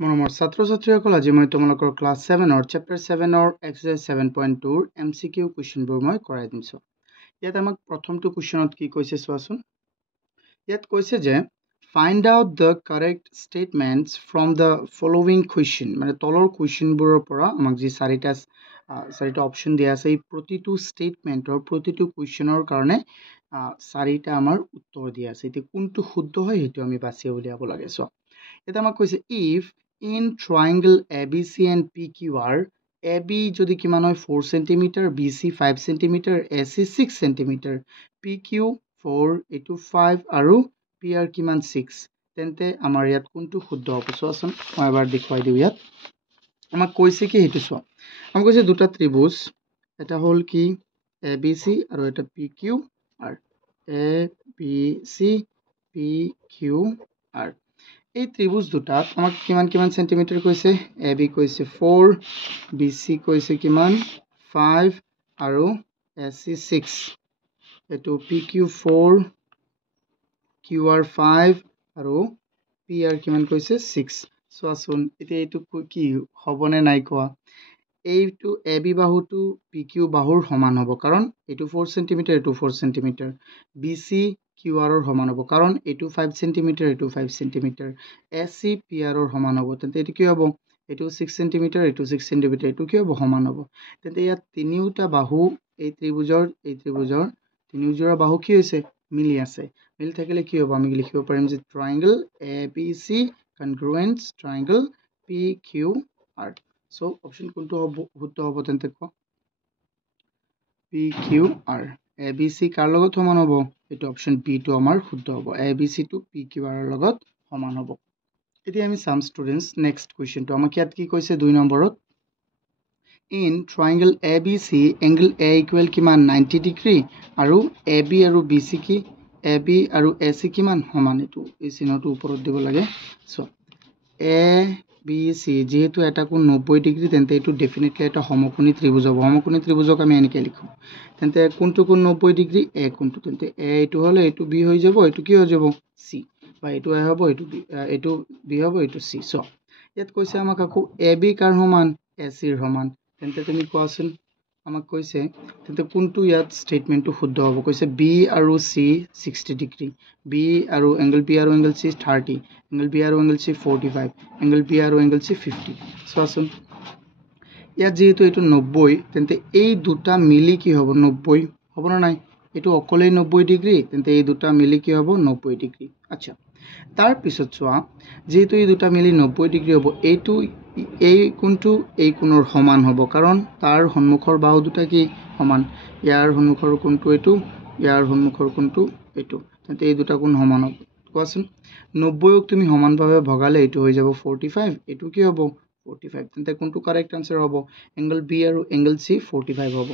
মৰমৰ ছাত্ৰ-ছাত্ৰীসকল, আজি মই তোমালোকৰ ক্লাছ 7 চেপ্টাৰ 7 এক্সাৰসাইজ 7.2 MCQ কুৱেশ্যনবোৰ মই কৰাই দিম। ইয়াত আমাক প্ৰথমটো কুৱেশ্যনত কি কৈছে চোৱাচোন। ইয়াত কৈছে যে find out the correct statements from the following question, মানে তলৰ কুৱেশ্যনবোৰৰ পৰা আমাক যি চাৰিটা অপশ্যন দিয়া আছে, এই প্ৰতিটো ষ্টেটমেণ্টৰ প্ৰতিটো কুৱেশ্যনৰ কাৰণে চাৰিটা আমাৰ উত্তৰ দিয়া আছে। এতিয়া কোনটো শুদ্ধ হয় সেইটো আমি বাছি উলিয়াব লাগে। চোৱা, এটা আমাক কৈছে if in triangle ABC and PQR, AB যদি কিমান হয় 4 cm, BC 5 cm, AC 6 cm, PQ 4, এইটো 5 আৰু PR কিমান 6, তেন্তে আমাৰ ইয়াত কোনটো শুদ্ধ হ'ব চোৱাচোন। মই এবাৰ দেখুৱাই দিওঁ। ইয়াত আমাক কৈছে কি সেইটো চোৱা, আমাক কৈছে দুটা ত্ৰিভুজ, এটা হ'ল কি ABC আৰু এটা PQR, ABC PQR। এই ত্ৰিভুজ দুটাত আমাক কিমান কিমান সেন্টিমিটাৰ কৈছে, AB কৈছে 4, BC কৈছে কিমান 5 আৰু AC 6, এইটো PQ 4, QR 5 আৰু PR কিমান কৈছে 6। চোৱাচোন এতিয়া এইটো কি হ'বনে নাই কোৱা। এইটো AB বাহুটো PQ বাহুৰ সমান হ'ব, কাৰণ এইটো 4 cm, এইটো 4 cm। BC QR সমান হ'ব, কাৰণ এইটো 5 cm, এইটো 5 cm। AC PR সমান হ'ব, তেন্তে এইটো কি হ'ব, এইটো 6 cm, এইটো 6 cm, এইটো কি হ'ব সমান হ'ব। তেন্তে ইয়াত তিনিওটা বাহু এই ত্ৰিভুজৰ তিনিওজোৰা বাহু কি হৈছে মিলি আছে। মিলি থাকিলে কি হ'ব, আমি লিখিব পাৰিম যে triangle ABC congruence triangle PQR। So option কোনটো হ'ব শুদ্ধ হ'ব তেন্তে কোৱা, PQR। ABC কাৰ লগত সমান হ'ব, এইটো অপশ্যন B টো আমাৰ শুদ্ধ হ'ব, ABC টো PQR লগত সমান হ'ব। এতিয়া আমি চাম ষ্টুডেণ্টছ নেক্সট কুৱেশ্যনটো। আমাক ইয়াত কি কৈছে 2 নম্বৰত, in ট্ৰায়াঙ্গল ABC angle A equal কিমান 90 ডিগ্ৰী আৰু AB আৰু BC কি AB আৰু AC কিমান সমান, এইটো এই চিহ্নটো ওপৰত দিব লাগে। সো ABC যেহেতু এটা কোণ 90 ডিগ্ৰী, তেন্তে এইটো ডেফিনেটলি এটা সমকোণী ত্ৰিভুজ হ'ব। সমকোণী ত্ৰিভুজক আমি এনেকৈ লিখোঁ, তেন্তে কোনটো কোণ 90 ডিগ্ৰী, A কোণটো, তেন্তে A এইটো হ'লে এইটো B হৈ যাব, এইটো কি হৈ যাব C, বা এইটো A হ'ব, এইটো B হ'ব, এইটো C। সো ইয়াত কৈছে আমাক আকৌ AB কাৰ সমান, AC ৰ সমান, তেন্তে তুমি কোৱাচোন আমাক কৈছে, তেন্তে কোনটো ইয়াত ষ্টেটমেণ্টটো শুদ্ধ হ'ব। কৈছে B আৰু C 60 ডিগ্ৰী, B আৰু এংগল B আৰু এংগল C 30, এংগল B আৰু এংগল C 45, এংগল B আৰু এংগল C 50। চোৱাচোন ইয়াত যিহেতু এইটো 90, তেন্তে এই দুটা মিলি কি হ'ব 90 হ'ব না নাই, এইটো অকলেই 90 ডিগ্ৰী, তেন্তে এই দুটা মিলি কি হ'ব 90 ডিগ্ৰী। আচ্ছা, তাৰ পিছত চোৱা, যেহেতু এই দুটা মিলি 90 ডিগ্ৰী হ'ব, এইটো এই কোণটো এই কোণৰ সমান হ'ব, কাৰণ তাৰ সন্মুখৰ বাহু দুটা কি সমান, ইয়াৰ সন্মুখৰ কোণটো এইটো, ইয়াৰ সন্মুখৰ কোণটো এইটো, তেন্তে এই দুটা কোণ সমান হ'ব। কোৱাচোন 90ক তুমি সমানভাৱে ভগালে এইটো হৈ যাব 45, এইটো কি হ'ব 45, তেন্তে কোনটো কাৰেক্ট আনসাৰ হ'ব, এংগল B আৰু এংগল C 45 হ'ব,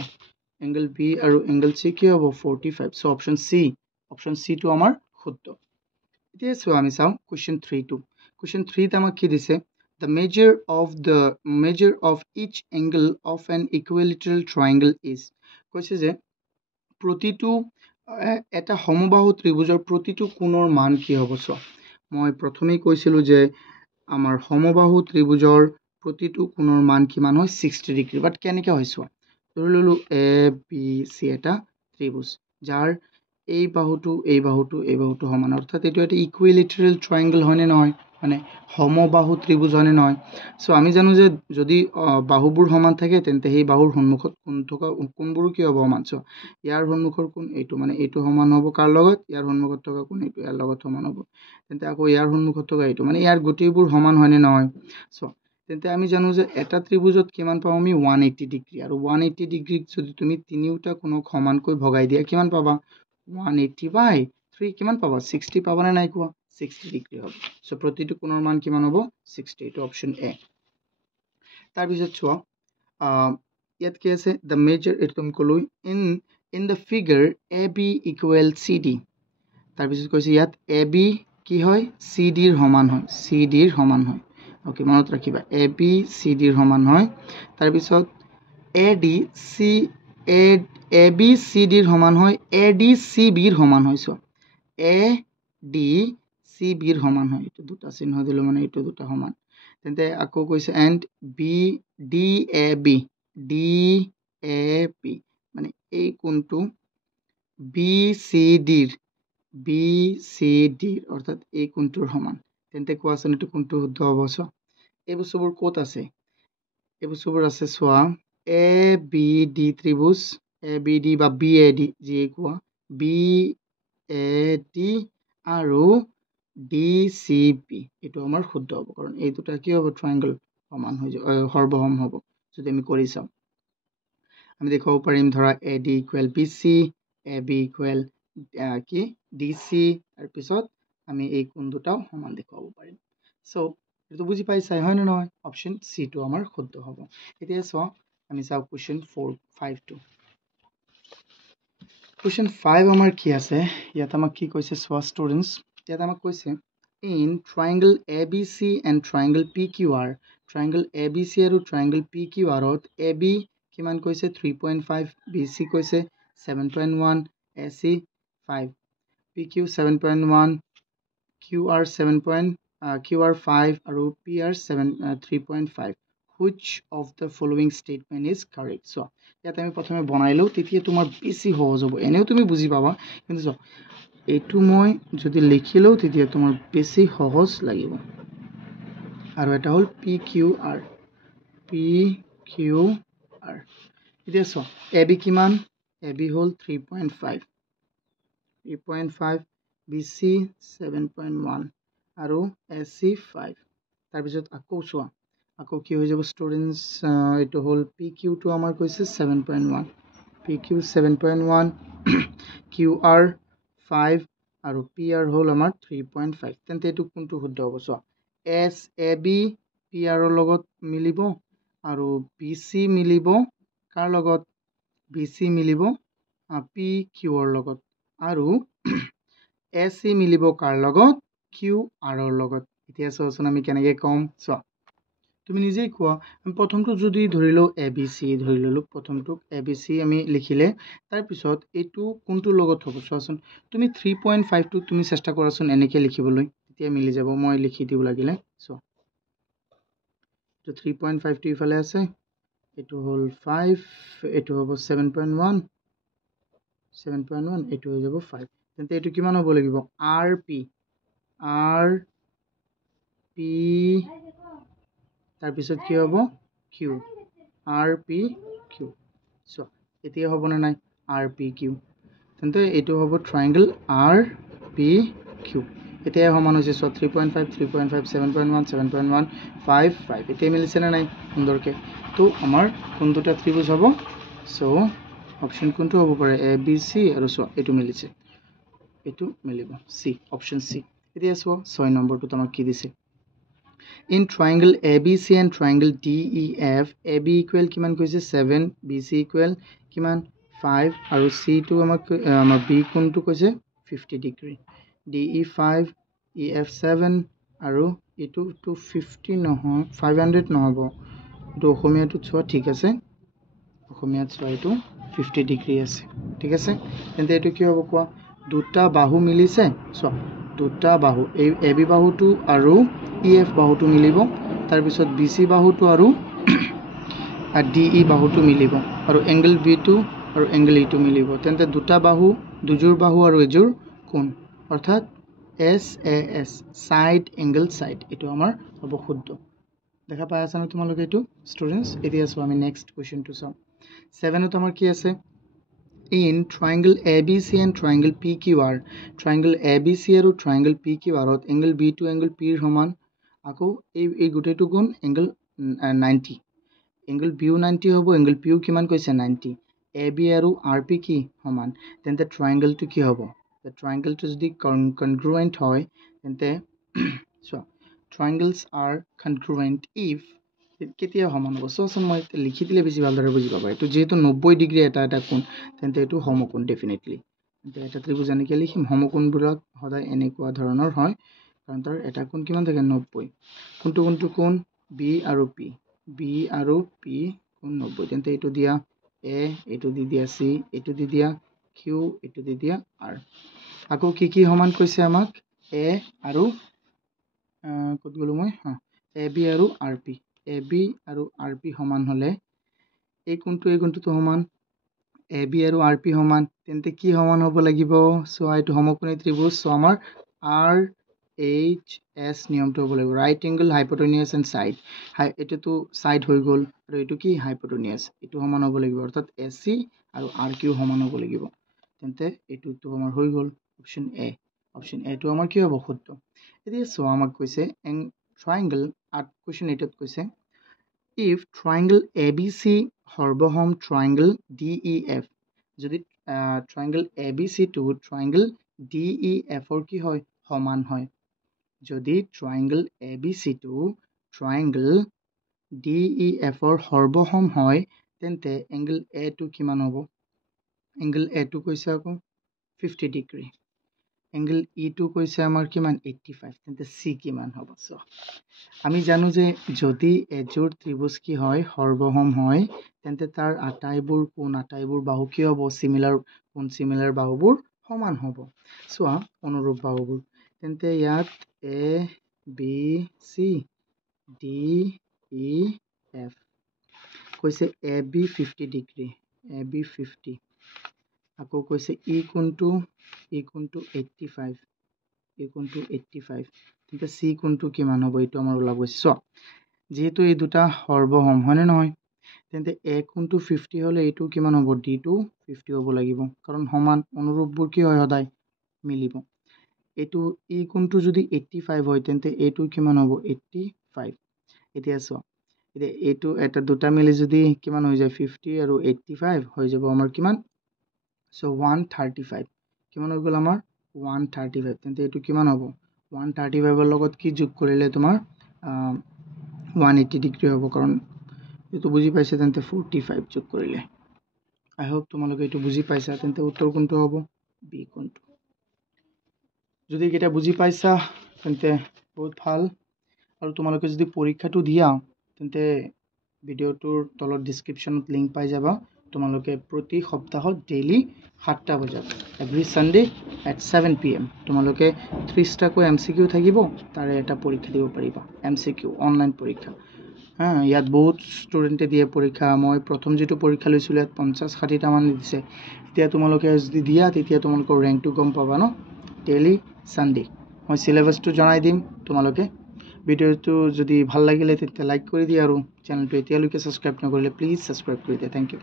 এংগল B আৰু এংগল C কি হ'ব 45। সো অপশ্যন C টো আমাৰ শুদ্ধ। এতিয়া চোৱা আমি চাওঁ কুৱেশ্যন 3টো। কুৱেশ্যন 3ত আমাক কি দিছে, the measure of each angle of an equilateral triangle is, কৈছে যে প্ৰতিটো এটা সমবাহু ত্ৰিভুজৰ প্ৰতিটো কোণৰ মান কি হ'ব। চোৱা, মই প্ৰথমেই কৈছিলোঁ যে আমাৰ সমবাহু ত্ৰিভুজৰ প্ৰতিটো কোণৰ মান কিমান হয় 60 ডিগ্ৰী। বাট কেনেকৈ হয় চোৱা, ধৰি ল'লোঁ ABC এটা ত্ৰিভুজ, যাৰ এই বাহুটো সমান, অৰ্থাৎ এইটো এটা ইকুইলেটাৰেল ট্ৰায়াঙ্গল হয়নে নহয়, মানে সমবাহু ত্ৰিভুজ হয়নে নহয়। সো আমি জানো যে যদি বাহুবোৰ সমান থাকে, তেন্তে সেই বাহুৰ সন্মুখত কোণ থকা কোণবোৰো কি হ'ব সমান। সো ইয়াৰ সন্মুখৰ কোণ এইটো, মানে এইটো সমান হ'ব কাৰ লগত, ইয়াৰ সন্মুখত থকা কোণ এইটো ইয়াৰ লগত সমান হ'ব, তেন্তে আকৌ ইয়াৰ সন্মুখত থকা এইটো, মানে ইয়াৰ গোটেইবোৰ সমান হয়নে নহয়। সো তেন্তে আমি জানো যে এটা ত্ৰিভুজত কিমান পাওঁ আমি 180 ডিগ্ৰী, আৰু 180 ডিগ্ৰীক যদি তুমি তিনিওটা কোণক সমানকৈ ভগাই দিয়া কিমান পাবা, 180/3 কিমান পাবা 60 পাবানে নাই কোৱা, 60 ডিগ্ৰী হ'ব। সো প্ৰতিটো কোণৰ মান কিমান হ'ব 60, এইটো অপশ্যন A। তাৰপিছত চোৱা, ইয়াত কি আছে, দ্য মেজৰ, এইটো আমি ক'লো in the figure AB equal CD। তাৰপিছত কৈছে ইয়াত AB কি হয় CDৰ সমান হয়, CDৰ সমান হয়। অ'কে, মনত ৰাখিবা AB CDৰ সমান হয়। তাৰপিছত AB CDৰ সমান হয়, AD CBৰ সমান হয়। চোৱা AD CBৰ সমান হয়, এইটো দুটা চিহ্ন দিলোঁ, মানে এইটো দুটা সমান। তেন্তে আকৌ কৈছে and B D A B মানে এই কোণটো বি চি ডিৰ অৰ্থাৎ এই কোণটোৰ সমান তেন্তে কোৱাচোন এইটো কোনটো শুদ্ধ হ'ব চোৱা এই বস্তুবোৰ ক'ত আছে এই বস্তুবোৰ আছে চোৱা A B D ত্ৰিভুজ A B D বা বি এ ডি যিয়ে কোৱা বি এ ডি আৰু ডি চি পি এইটো আমাৰ শুদ্ধ হ'ব কাৰণ এই দুটা কি হ'ব ট্ৰায়াংগল সমান হৈ যাব সৰ্বসম হ'ব যদি আমি কৰি চাওঁ আমি দেখাব পাৰিম ধৰা A D equal B C A B equal কি ডি চি তাৰপিছত আমি এই কোণ দুটাও সমান দেখুৱাব পাৰিম চ' এইটো বুজি পাইছাই হয় নে নহয় অপশ্যন চিটো আমাৰ শুদ্ধ হ'ব এতিয়া চোৱা আমি চাওঁ কুৱেশ্যন 5টো কুৱেশ্যন 5 আমাৰ কি আছে ইয়াত আমাক কি কৈছে চোৱা ষ্টুডেণ্টছ ইয়াত আমাক কৈছে in triangle A B C and triangle P Q R triangle A B C আৰু ট্ৰায়াংগল পি কিউ আৰত এ বি কিমান কৈছে 3.5 বি চি কৈছে 7.1 A C 5 P Q 7.1 Q R 5 আৰু P R 3.5 which of the following statement is correct so ইয়াত আমি প্ৰথমে বনাই লওঁ তেতিয়া তোমাৰ বেছি সহজ হ'ব এনেও তুমি বুজি পাবা কিন্তু চোৱা এইটো মই যদি লিখি লওঁ তেতিয়া তোমাৰ বেছি সহজ লাগিব আৰু এটা হ'ল পি কিউ আৰ এতিয়া চোৱা এ বি কিমান এ বি হ'ল 3.5 বি চি 7.1 আৰু এ চি 5 তাৰপিছত আকৌ চোৱা আকৌ কি হৈ যাব ষ্টুডেণ্টছ এইটো হ'ল পি কিউটো আমাৰ কৈছে 7.1 পি কিউ 7.1 কিউ আৰ 5 আৰু পি আৰ হ'ল আমাৰ 3.5 তেন্তে এইটো কোনটো শুদ্ধ হ'ব চোৱা এছ এ বি পি আৰৰ লগত মিলিব আৰু বি চি মিলিব কাৰ লগত বি চি মিলিব পি কিউৰ লগত আৰু এ চি মিলিব কাৰ লগত কিউ আৰৰ লগত এতিয়া চোৱাচোন আমি কেনেকৈ ক'ম চোৱা তুমি নিজেই কোৱা আমি প্ৰথমটো যদি ধৰি লওঁ এ বি চি ধৰি ল'লোঁ প্ৰথমটোক এ বি চি আমি লিখিলে তাৰপিছত এইটো কোনটোৰ লগত হ'ব চোৱাচোন তুমি 3.5টো তুমি চেষ্টা কৰাচোন এনেকৈ লিখিবলৈ তেতিয়া মিলি যাব মই লিখি দিওঁ লাগিলে চোৱা এইটো 3.5টো ইফালে আছে এইটো হ'ল 5 এইটো হ'ব 7.1 এইটো হৈ যাব 5 তেন্তে এইটো কিমান হ'ব লাগিব আৰ পি তাৰপিছত কি হ'ব কিউ আৰ পি কিউ চোৱা এতিয়া হ'বনে নাই আৰ পি কিউ তেন্তে এইটো হ'ব ট্ৰায়াংগল আৰ পি কিউ এতিয়া সমান হৈছে চোৱা 3.5 7.1 5 এতিয়া মিলিছেনে নাই সুন্দৰকৈ তো আমাৰ কোনটোটা ত্ৰিভুজ হ'ব চ' অপশ্যন কোনটো হ'ব পাৰে এ বি চি আৰু চোৱা এইটো মিলিছে এইটো মিলিব চি অপশ্যন চি এতিয়া চোৱা 6 নম্বৰটোত আমাক কি দিছে in triangle ABC and triangle DEF AB equal কিমান কৈছে 7 BC equal কিমান 5 আৰু C টো আমাক আমাৰ B কোণটো কৈছে 50 ডিগ্ৰী DE 5 EF 7 আৰু এইটো 250 নহয় 500 নহ'ব এইটো অসমীয়াটো চোৱা ঠিক আছে অসমীয়াত চোৱা এইটো 50 ডিগ্ৰী আছে ঠিক আছে তেন্তে এইটো কি হ'ব কোৱা দুটা বাহু মিলিছে চোৱা দুটা বাহু এই এ বি বাহুটো আৰু EF বাহুটো মিলিব তাৰপিছত BC বাহুটো আৰু DE বাহুটো মিলিব আৰু এংগল B2 আৰু এংগল E2 মিলিব তেন্তে দুটা বাহু দুযোৰ বাহু আৰু এযোৰ কোণ অৰ্থাৎ SAS সাইড এংগল সাইড এইটো আমাৰ হ'ব শুদ্ধ দেখা পাই আছা না তোমালোকে এইটো ষ্টুডেণ্টছ এতিয়া চোৱা আমি নেক্সট কুৱেশ্যনটো চাওঁ 7ত আমাৰ কি আছে in triangle ABC and triangle PQR triangle ABC আৰু triangle PQR to angle B to angle P ৰ সমান আকৌ এই গোটেইটো কোণ angle 90 angle B ও 90 হ'ব angle P ও কিমান কৈছে 90 AB আৰু RP কি সমান তেন্তে triangle-টো কি হ'ব triangle-টো যদি congruent হয় তেন্তে চোৱা triangles are congruent if কেতিয়া সমান হ'ব চোৱাচোন মই লিখি দিলে বেছি ভালদৰে বুজি পাবা এইটো যেহেতু 90 ডিগ্ৰী এটা কোণ তেন্তে এইটো সমকোণ ডেফিনেটলি তেন্তে এটা ত্ৰিভুজ এনেকৈ লিখিম সমকোণবিলাক সদায় এনেকুৱা ধৰণৰ হয় কাৰণ তাৰ এটা কোণ কিমান থাকে 90 কোনটো কোণ বি আৰু পি কোণ 90 তেন্তে এইটো দিয়া এ এইটো দি দিয়া চি এইটো দি দিয়া কিউ এইটো দি দিয়া আৰ আকৌ কি সমান কৈছে আমাক এ আৰু ক'ত গ'লো মই এ বি আৰু আৰ পি, এ বি আৰু আৰ পি সমান হ'লে এই কোণটোতো সমান, এ বি আৰু আৰ পি সমান, তেন্তে কি সমান হ'ব লাগিব? চোৱা এইটো সমকোণী ত্ৰিভুজ, চ' আমাৰ আৰ এইচ এছ নিয়মটো হ'ব লাগিব, ৰাইট এংগল হাইপোটেনিয়াছ এণ্ড ছাইড। এইটোতো ছাইড হৈ গ'ল আৰু এইটো কি হাইপোটেনিয়াছ, এইটো সমান হ'ব লাগিব, অৰ্থাৎ এ চি আৰু আৰ কিউ সমান হ'ব লাগিব। তেন্তে এইটোতো আমাৰ হৈ গ'ল অপশ্যন এ। অপশ্যন এটো আমাৰ কি হ'ব? শুদ্ধ। এতিয়া চোৱা আমাক কৈছে ট্ৰাইংগল, কুৱেশ্যন 8ত কৈছে if triangle A B C সৰ্বসম ট্ৰাইংগল ডি ই এফ, যদি ট্ৰাইংগল এ বি চিটো ট্ৰাইংগল ডি ই এফৰ কি হয়? সমান হয়। যদি ট্ৰাইংগল এ বি চিটো ট্ৰাইংগল ডি ই এফৰ সৰ্বসম হয়, তেন্তে এংগল এটো কিমান হ'ব? এংগল এটো কৈছে আকৌ 50 ডিগ্ৰী, এংগল ইটো কৈছে আমাৰ কিমান? 85, তেন্তে চি কিমান হ'ব? চোৱা আমি জানো যে যদি এযোৰ ত্ৰিভুজ কি হয়? সৰ্বসম হয়, তেন্তে তাৰ আটাইবোৰ বাহু কি হ'ব? চিমিলাৰ কোণ, চিমিলাৰ বাহুবোৰ সমান হ'ব। চোৱা অনুৰূপ বাহুবোৰ, তেন্তে ইয়াত A B C D E F কৈছে A B 50 degree, A B 50, আকৌ কৈছে ই কোণটো 85, ই কোণটো 85, তেন্তে চি কোণটো কিমান হ'ব? এইটো আমাৰ ওলাব। চোৱা যিহেতু এই দুটা সৰ্বসম হয়নে নহয়, তেন্তে এ কোণটো 50 হ'লে এইটো কিমান হ'ব? ডিটো 50 হ'ব লাগিব, কাৰণ সমান, অনুৰূপবোৰ কি হয়? সদায় মিলিব। এইটো ই কোণটো যদি 85 হয়, তেন্তে এইটো কিমান হ'ব? 85। এতিয়া চোৱা, এতিয়া এইটো এটা দুটা মিলি যদি কিমান হৈ যায়? 50 আৰু 85 হৈ যাব আমাৰ কিমান? চ' 135, কিমান হৈ গ'ল আমাৰ? 135, তেন্তে এইটো কিমান হ'ব? 135ৰ লগত কি যোগ কৰিলে তোমাৰ 180 ডিগ্ৰী হ'ব, কাৰণ এইটো বুজি পাইছে, তেন্তে 45 যোগ কৰিলে। আই হোপ তোমালোকে এইটো বুজি পাইছা। তেন্তে উত্তৰ কোনটো হ'ব? বি কোনটো। যদি এইকেইটা বুজি পাইছা তেন্তে বহুত ভাল, আৰু তোমালোকে যদি পৰীক্ষাটো দিয়া তেন্তে ভিডিঅ'টোৰ তলত ডিছক্ৰিপশ্যনত লিংক পাই যাবা। তোমালোকে প্ৰতি সপ্তাহত ডেইলি 7টা বজাত, এভৰি ছানডে এট 7 PM তোমালোকে 30টাকৈ MCQ থাকিব, তাৰে এটা পৰীক্ষা দিব পাৰিবা। MCQ অনলাইন পৰীক্ষা। ইয়াত বহুত ষ্টুডেণ্টে দিয়ে পৰীক্ষা। মই প্ৰথম যিটো পৰীক্ষা লৈছিলোঁ ইয়াত 50-60টা মান দিছে। এতিয়া তোমালোকে যদি দিয়া তেতিয়া তোমালোকৰ ৰেংকটো গম পাবা ন। ডেইলি ছানডে মই চিলেবাছটো জনাই দিম। তোমালোকে ভিডিঅ'টো যদি ভাল লাগিলে তেতিয়া লাইক কৰি দিয়া, আৰু চেনেলটো এতিয়ালৈকে ছাবস্ক্ৰাইব নকৰিলে প্লিজ ছাবস্ক্ৰাইব কৰি দিয়া। Thank U.